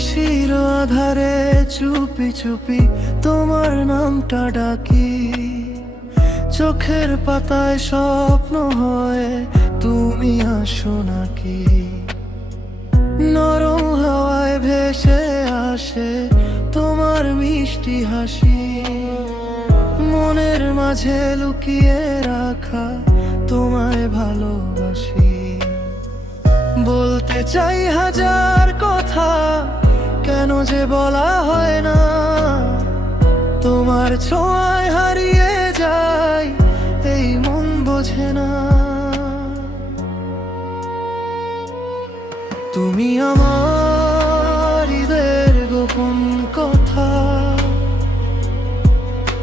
নিশির আধারে চুপি চুপি তোমার নামটা ডাকি, চোখের পাতায় স্বপ্ন হয় তুমি আসো নাকি। নরম হাওয়ায় ভেসে আসে তোমার মিষ্টি হাসি, মনের মাঝে লুকিয়ে রাখা তোমায় ভালোবাসি। বলতে চাই হাজার কথা, কেন যে বলা হয় না, তোমার ছোঁয়ায় হারিয়ে যায় এই মন বোঝে না। তুমি আমার হৃদয়ের গোপন কথা,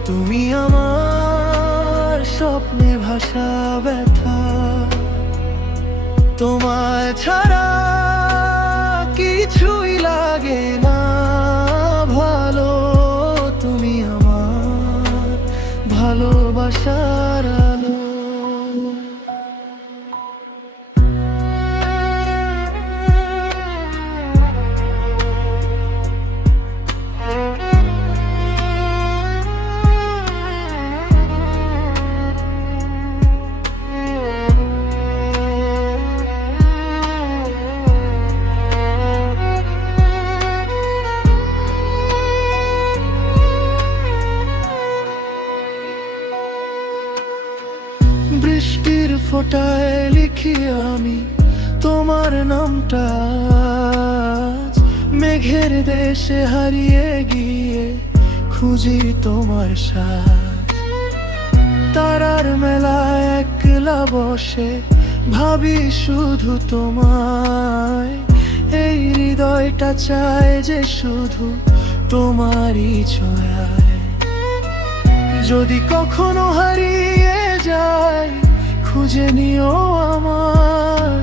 তুমি আমার স্বপ্নে ভাষা ব্যথা। তোমায় ছাড়া কিছুই লাগে না ভালো, তুমি আমার ভালোবাসার আলো। বৃষ্টির ফোঁটায় লিখি আমি তোমার নামটা আজ, মেঘের দেশে হারিয়ে গিয়ে খুঁজি তোমার সাথ। তারার মেলায় একলা বসে ভাবি শুধু তোমায়, এই হৃদয়টা চায় যে শুধু তোমারই ছোঁয়ায়। যদি কখনো হারিয়ে যায় খুঁজে নিও আমার,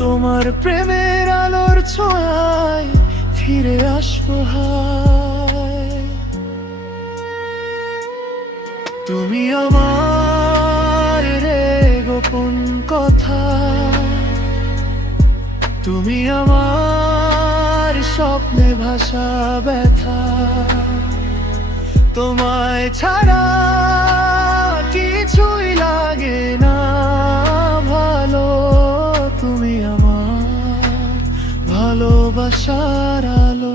তোমার প্রেমের আলোর ছোঁয়ায় ফিরে আসবো হায়। তুমি আমার রে গোপন কথা, তুমি আমার স্বপ্নে ভাষা ব্যথা। তোমায় ছাড়া কিছুই লাগে না ভালো, তুমি আমার ভালোবাসার আলো।